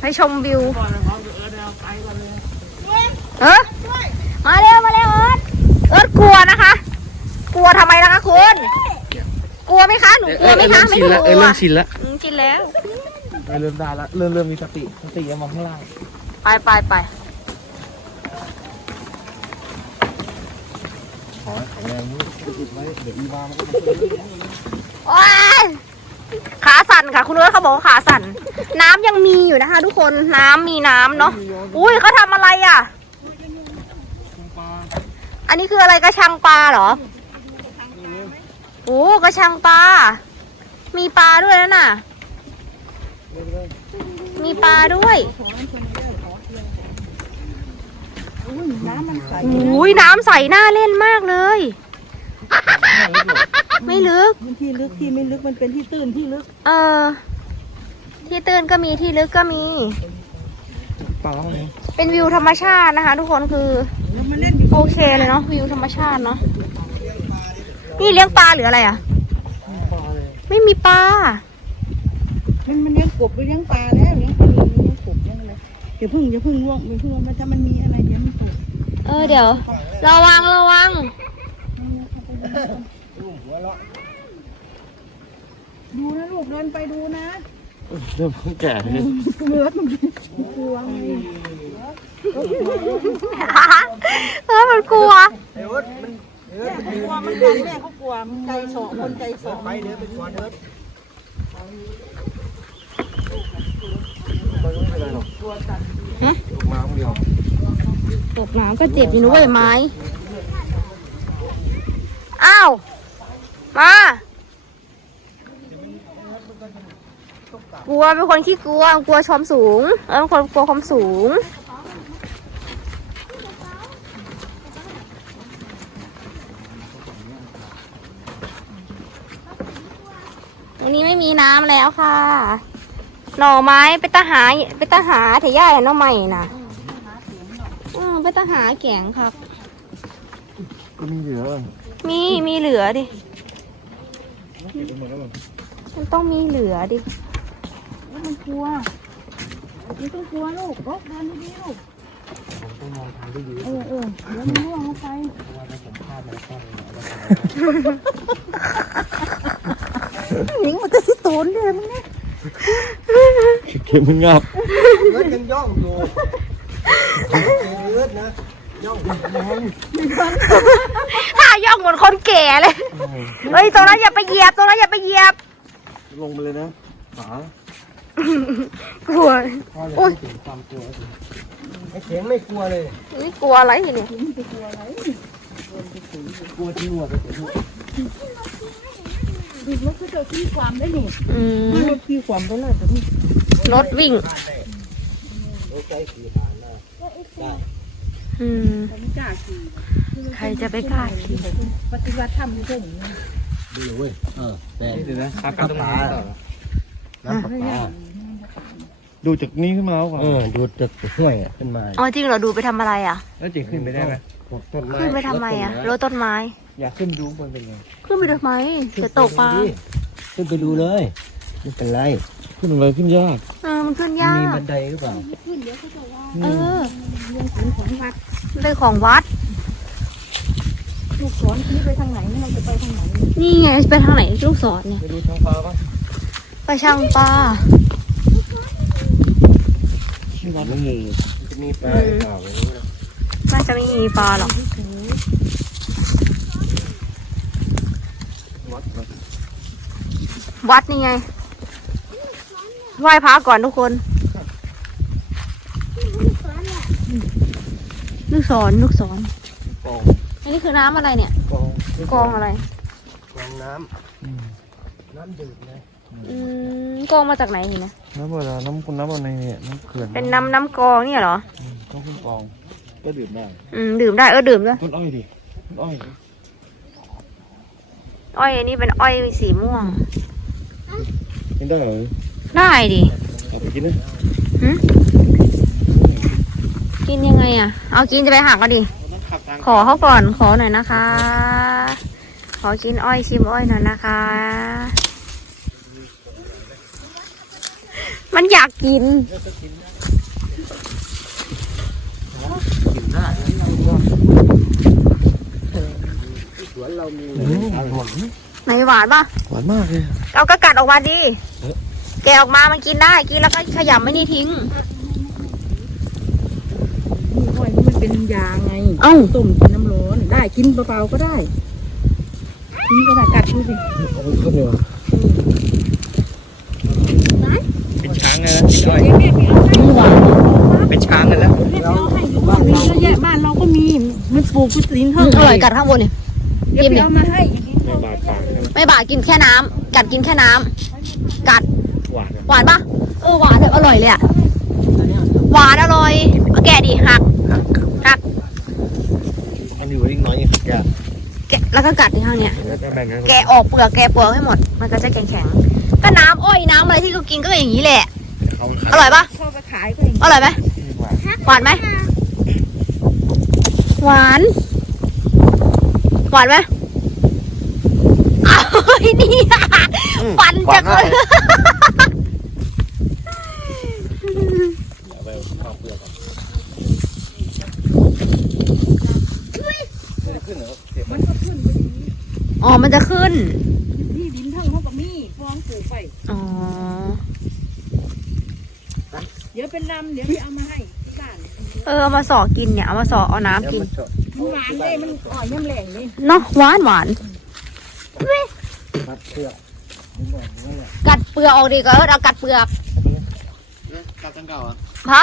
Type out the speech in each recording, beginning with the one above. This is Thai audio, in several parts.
ไปชมวิวเออมาเร็วมาเร็วเอิร์ธเอิร์ธกลัวนะคะ กลัวทำไมล่ะคะคุณกลัวไหมคะหนูกลัวไหมคะไม่กลัวเออเริ่มชินละอืมชินแล้วเออเริ่มได้ละเริ่มเริ่มมีสติสติยังมองข้างล่างไปไปไปขอแข็งแรงนี่ติดไว้เดี๋ยวอีวามันก็มาโอ๊ย ขาสั่นค่ะ คุณเอิร์ธเขาบอกว่าขาสั่น น้ำยังมีอยู่นะคะ ทุกคนน้ำมีน้ำเนาะอุ้ยเขาทำอะไรอะอันนี้คืออะไรกระชังปลาเหรอโอ้กระชังปลา มีปลาด้วยนะน่ะ มีปลาด้วยอุ้ยน้ำใสน่าเล่นมากเลย ไม่ลึก มันที่ลึกที่ไม่ลึกมันเป็นที่ตื้นที่ลึก เออ ที่ตื้นก็มีที่ลึกก็มี ปลาแล้วนี่เป็นวิวธรรมชาตินะคะ ทุกคนคือ แล้วมันเล่นอยู่โอเคเลยเนาะวิวธรรมชาติเนาะนี่เลี้ยงปลาหรืออะไรอะ ปลาเลยไม่มีปลามันมันเลี้ยงกบหรือเลี้ยงปลาแล้วเลี้ยงปลาเลี้ยงกบเลี้ยงอะไรอย่าเพิ่งอย่าเพิ่งล่วงอย่าเพิ่งมันถ้ามันมีอะไรเดี๋ยวมันตกเออเดี๋ยว ระวังระวัง ดูนะลูกเดินไปดูนะเริ่มแก่เลยเลือดมันกลัวไงเออมันกลัวกลัวมันกันแม่เขากลัวมันใจสองคนใจสองไปเดี๋ยวเป็นคนเดินมันไม่เป็นไรหรอกฮะลูกน้ำเดียวตกน้ำก็เจ็บอยู่นะเว้ยไม้อ้าว มา กลัวเป็นคนขี้กลัว กลัวความสูงเออเป็นคนกลัวความสูง ตรงนี้ไม่มีน้ำแล้วค่ะ หน่อไม้ไปตะหาไปตะหาเถย่าหน่อใหม่น่ะอือไปตะหาแกงครับ ก็มีเหลือ มีมีเหลือดิเก็บไปหมดแล้วหรอมันต้องมีเหลือดิแล้วมันกลัวมันต้องกลัวลูกโอ๊ะเดินดีๆลูก ผมต้องมองทางที่ดีเออเออเดี๋ยวมันล่วงลงไป เพราะว่าถ้าผมพลาดอะไรพลาดอะไรแล้วหนิงมันจะสิโตนเดินมันเนี่ยเก็บมันงับเลือดยังย่องอยู่เลือดนะย่องย่องถ้าย่องเหมือนคนแก่เลย เฮ้ยตรงนั้นอย่าไปเหยียบตรงนั้นอย่าไปเหยียบ ลงไปเลยนะหา กลัวพ่อจะโอ๊ยไม่ถึงความกลัวสิไอ้เข็งไม่กลัวเลย นี่กลัวอะไรทีนี่กลัวจริงว่ะแต่เข็งดูรถก็จะขี้ความได้หนิอืมรถขี้ความได้เลยแต่นี่รถวิ่งรถใจขี่ผ่านนะได้อืมแต่ไม่กล้าขี่ใครจะไปกล้าขี่ปฏิบัติธรรมไม่ใช่อย่างนี้ดีเว้ยเออแต่นี่เดี๋ยวนะคัดกันตรง นี้ต่อน้ำปลาปลาดูจากนี้ขึ้นมาแล้วก่อนเออดูจากห้วยอะขึ้นมาอ๋อจริงเหรอดูไปทำอะไรอะ แล้วจิขึ้นไปได้ไหมปลูกต้นไม้ขึ้นไปทำไมอะรรถต้นไม้ อยากขึ้นดูบนเป็นไงขึ้นไปทำไมจะตกปลาขึ้นไปดูเลยไม่เป็นไรขึ้นอะไรขึ้นยากเออมันขึ้นยามีกบันไดหรือเปล่าเออเรื่องของของวัดเรื่องของวัดลูกศรชี้ไปทางไหนเราจะไปทางไหนนี่ไงไปทางไหนลูกศรเนี่ยไปดูท้องฟ้าป่ะ ไปช่างปลาไม่มีจะมีปลาหรือเปล่าไม่รู้นะน่าจะไม่มีปลาหรอกวัดวัดวัดนี่ไง ไหว้พระก่อนทุกคนลูกศรลูกศรกองอันนี้คือน้ำอะไรเนี่ย กองกองอะไร กองน้อืมำน้ำดื่มนะ อืมกองมาจากไหนเห็นไหมน้ำอะไรน้ำคุณน้ำอะไรเนี่ยน้ำเขื่อนเป็นน้ำน้ำกองเนี่ยเหรออืมต้องขึ้นกอง ก็ดื่มได้อืมดื่มได้เออดื่มด้วยต้นอ้อยดิต้นอ้อยดิอ้อยอันนี้เป็นอ้อยสีม่วง กินได้เหรอได้ดิเอาไปกินนะกินยังไงอะ เอากินจะไปหักก็ดิต้องขับทางขอเขาก่อนขอหน่อยนะคะ ขอกินอ้อยชิมอ้อยหน่อยนะคะ มันอยากกิน กินได้สวนเรามีหวานไหนหวานป่ะหวานมากเลยเอาก็กัดออกมาดิเอ๊ะแกะออกมามันกินได้ กินแล้วก็ขยำไม่นี่ทิ้งนี่อ้อยนี่มันเป็นยาไงเอ้าต้มกินน้ำร้อนได้กินเปล่าๆก็ได้กินก็ได้กัดดูสิโอ้ยขึ้นเลยว่ะ เป็นช้างไงนะอ้อยเดี๋ยวแม่ไปเอาให้หวานเป็นช้างกันแล้วม่ไปเอาให้อยู่บ้านมีเยอะแยะบ้านเราก็มีมันปลูกพุทธินอเท่าร่อยกัดข้างบนนี่เดี๋ยวเอามาให้ไม่บาดปากไม่บาดกินแค่น้ำกัดกินแค่น้ำกัดหวานหวานปะเออหวานแบบอร่อยเลยอะหวานอร่อยเอาแกะดิหักหักอันนี้วิ่งน้อยยังแกแกะแล้วก็กัดที่ข้างเนี้ยแกะออกเปลือกแกะเปลือกให้หมด มันก็จะแข็งๆก็น้ำอ้อยน้ำอะไรที่เรากินก็อย่างนี้แหละ อร่อยปะพ่อไปขายก็อย่างนี้อร่อยไหมหวานหวานไหมหวานหวานไหมอ้าวนี่ฟันจังเลยเอาไปข้าวเปลือกก่อนขึ้นเหรอเสียบมันก็ขึ้นไปอย่างนี้อ๋อ มันจะขึ้น ที่ดินทั้งเขาก็มีฟองปลูกไป อ๋อ เดี๋ยวเป็นลำเดี๋ยวไปเอามาให้ที่บ้านเออเอามาสอกินเนี่ยเอามาสอเอาน้ำกินมันหวานเลยมันอ่อนย่ำแหลงเลยเนาะหวานหวานมัดเชือกดึงออกดึงออกกัดเปลือกออกดีก็เออเอากัดเปลือกกลับตั้งเก่าอะฮะ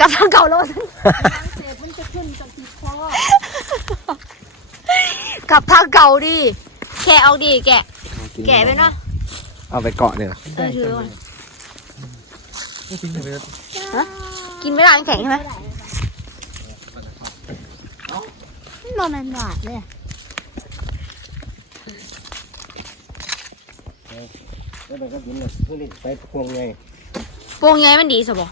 กัดทางเก่าแล้วเศษมันจะขึ้นจากที่คอกับทางเก่าดิแกะเอาดิแกะ แกะไปเนาะเอาไปเกาะเนี่ยเออถือก่อน จริงเลยกินไม่ได้มันแข็งใช่ไหมนอนมันหวานเลยแล้วมันก็กินเลยเพื่อนี่ไปพวงไงโปงใหญ่มันดีสบอ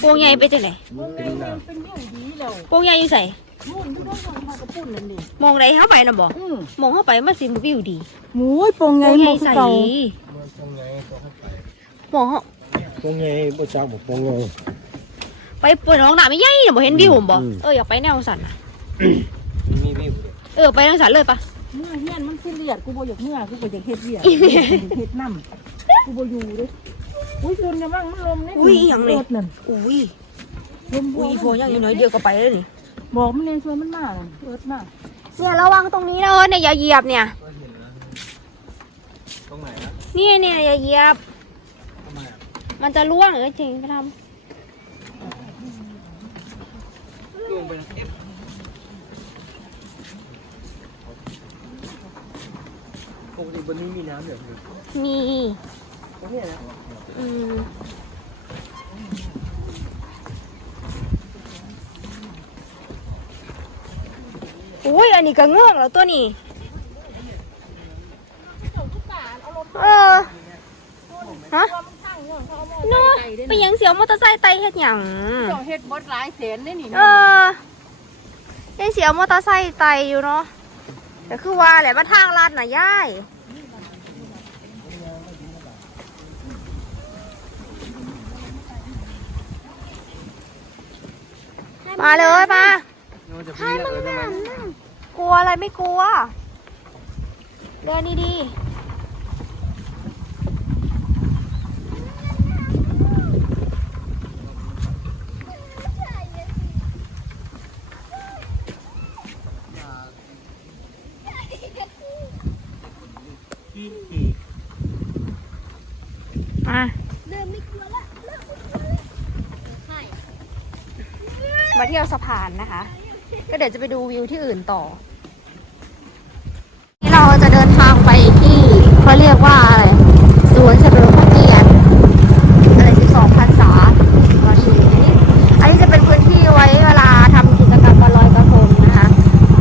โปงใหญ่ไปจังไหนมันไงมันเป็นอย่างดีแล้วโปงใหญ่อยู่ใส่มุ่นทุกคนมากระปุ่นนั่นดิมองไรเข้าไปนะบอกอืมมองเข้าไปมันสิมันวิวดีหมูยโปงไงโปงหใหมูญ่ใส่เก่าพวงไงพวงเข้าไปมองเข้า พวงไงบ่เจ้าบอกพวงไงไปเปิดน้องหนาไม่ใหญ่เนี่ยบอกเห็นวิวผมบอกอืมเอออยากไปแนวสันอะมีวิวเออไปทางสันเลยปะเมื่อเฮียนมันสิเลียดกูบ่อยากเมื่อกูบ่อยากเฮ็ดเวียกอีเมียเฮ็ดน้ำกูบ่อยู่เด้อุ้ยคุณอย่ามั่งมันลมนี่อุ้ยอหย่างเลยรถนั่นอุ้ยลมอุ้ยบัโพยังอยู่น้อยเดียวก็ไปแล้วนี่บอกมันเลยชวนมันมาน่ะรถมาเนี่ยระวังตรงนี้นะเออเนี่ยอย่าเหยียบเนี่ยตรงไหนนะนี่เนี่ยอย่าเหยียบทำไมอะ มันจะล่วงเออจริงไปทลงไปนะเอฟปกติบนนี้มีน้ำเดี๋ยวนี้ำมีตรงนี้นะอืมอุ้ยอันนี้ก็เงือกแล้วตัวนี้เออฮะ เนาะไปหยังเสียวมอเตอร์ไซค์ไตเฮ็ดหยังเจ้าเฮ็ดบดหลายแสนได้นี่เออยังเสียวมอเตอร์ไซค์ไตอยู่เนาะแต่คือว่าแหละมาทางลาดน่ะย่ายมาเลยมามันจะพี่เออทำไมกลัวอะไรไม่กลัว เดินดีดีมา เดินไม่กลัวละเลิกไม่กลัวละใช่ มา เที่ยวสะพานนะคะ ก็เดี๋ยวจะไปดูวิวที่อื่นต่อนี่เราจะเดินทางไปที่เขาเรียกว่าอะไรสวนเฉลิมพระเกียรติอะไรที่สองพรรษาเราชื่อนี้อันนี้จะเป็นพื้นที่ไว้เวลาทำกิจกรรมวันลอยกระทงนะคะ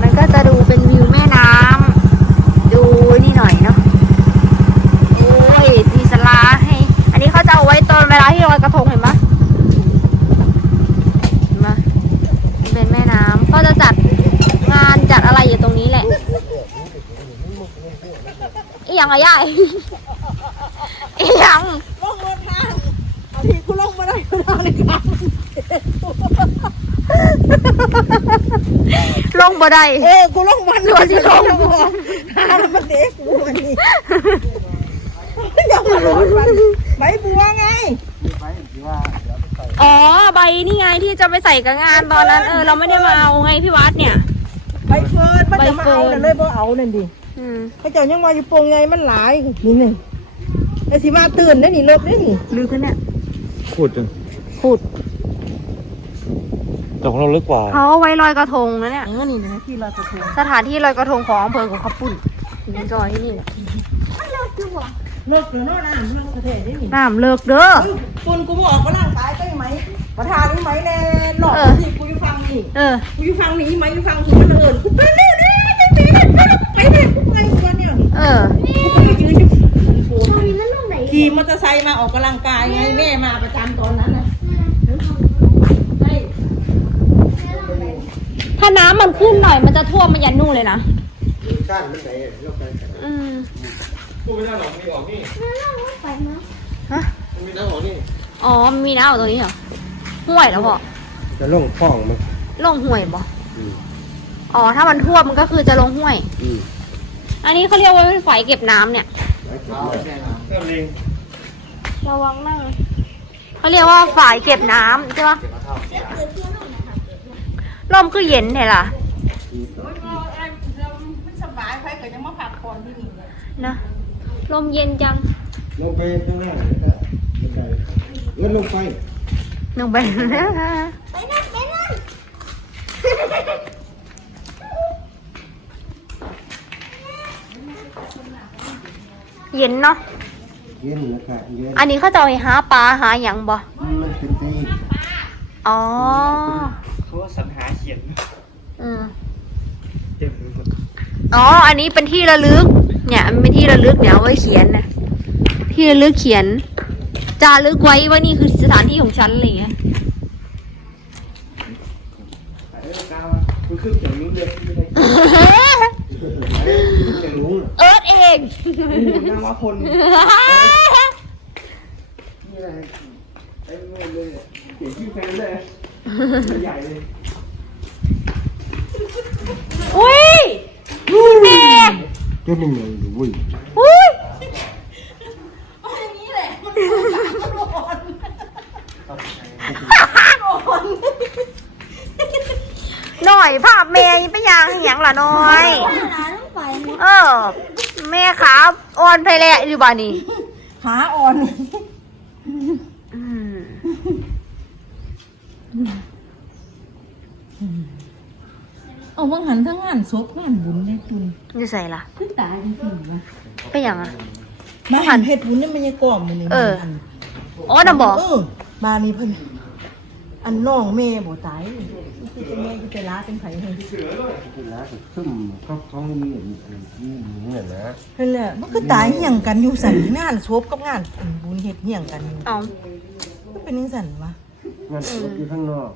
มันก็จะดูเป็นวิวแม่น้ำดูนี่หน่อยเนาะโอ้ยมีสลาให้ อันนี้เขาจะเอาไว้ตอนเวลาที่ลอยกระทงเห็นไหมเห็นไหมมันเป็นแม่น้ำก็จะจัดงานจัดอะไรอยู่ตรงนี้แหละ อีห ยังอะยายอีหยังลงรถทางในกลางลงบ่ได้เออกูลงวันสวนที่ลงหาแล้วมันเด็กกูวันนี้อย่ามาลงวันใบบัวไงไปที่ว่าเดี๋ยวไปใส่อ๋อใบนี่ไงที่จะไปใส่กับงานตอนนั้นเออเราไม่ได้มาเอาไงพี่วัดเนี่ยใบเฟิร์นมันจะมาเอาใบเฟิร์นน่ะเลยบ่เอานั่นดิอืม เขาเจ้ายังว่าอยู่โปรงไงมันหลายนี่นี่ไอ้สิมาตื่นได้นี่เลิกได้นี่ลือขึ้นเนี่ยพูดจนขุดแต่ของเราลึกกว่าเขาเอาไว้ลอยกระทงนะเนี่ยเออนี่นะที่เราจะถูกสถานที่ลอยกระทงของอำเภอของขับปุ่นนี่จอยที่นี่แหละเลิกเดี๋ยวโน่นนะเลิกประเทศได้นี่น้ำเลิกเด้อปุ่นกูบอกว่าร่างกายได้ไหมประธานนี่ไหมแน่หลอกเออสิกูอยู่ฟังนี่เออกูอยู่ฟังนี่ไหมอยู่ฟังกูมันเอิญกูไปเร็วเร็วเร็วเร็วไปเร็วกูไปวัน เนี้ยเออกูไปยืนอยู่โอ้ยขี่มอเตอร์ไซค์มาออกกำลังกายไงแม่มาประจำตอนนั้นนะใช่ถ้าน้ำมันขึ้นหน่อยมันจะท่วมมันยันนู่นเลยนะดูก้านมันไหนเลือกไปอืมพูดไม่ได้หรอกมีออกนี่ฮะ มีน้ำออกนี่อ๋อมันมีน้ำอยู่ตรงนี้เหรอ ห่วยแล้วพอจะลงคล้องมันลงห่วยบ่อืมอ๋อ ถ้ามันท่วมมันก็คือจะลงห่วย อืม อันนี้เขาเรียกว่าเป็นฝายเก็บน้ำเนี่ยไว้เก็บไว้เริ่มเองระวังนั่งเขาเรียกว่าฝายเก็บน้ำใช่ปะลมคือเย็นเนี่ยล่ะมันสบายใครก็จะมาพักผ่อนที่นี่นะลมเย็นจัง ลงไปข้างล่างเลยก็บันไดเลื่อนลงไปลงไป ไปนั่นไปนั่น เย็นเนาะเย็นนะครับเย็นอันนี้เขาจะเอาไปหาปลาหาหยังบ่มันเป็นที่อ๋อเขาว่าสรรหาเขียนอืมเต็มไปหมดอ๋อ อันนี้เป็นที่ระลึก เนี่ยมันเป็นที่ระลึกเนี่ยเอาไว้เขียนนะที่ระลึกเขียนจารึกไว้ว่านี่คือสถานที่ของฉันอะไรอย่างเงี้ยเอ อกาวคุณขึ้นเขียนรู้เลยไม่ได้จะรู้น่ะเอิร์ธเองนางว่าคนนี่อะไรไอ้เมื่อเลยเขียนชื่อแฟนเลยใหญ่เลยอุ้ยแม่ก็หนึ่งเลยอยู่เวุ้ยอุ้ยอย่างนี้แหละมันร้อนหน่อยภาพแม่ยังไปยางให้หยังล่ะน้อยเออ แม่ขาอ่อนไปแล้วหรือบ่านี่ขาอ่อนอืมเอาว่างหันทั้งงานศพงานบุญเลยตุนจะใส่ล่ะขึ้นตายจริงๆวะไปหยังอะ มาหันเพชรบุญนี่มันยังกล่อมมันนี่เอออ๋อน่ะบอกเออมานี่เพิ่นอันน้องแม่บ่ตาย คือแม่คือไปลาเป็นไผเฮ้ยที่ร้านซุ่มเขาเขามีอะไรที่หมูเนี่ยนะเพิ่นแหละมันก็ตายเหี่ยงกันอยู่สั่นงานศพกับงานบุญเฮ็ดเหี่ยงกันอยู่เอามันเป็นจังซั่นวะงานศพอยู่ข้างนอก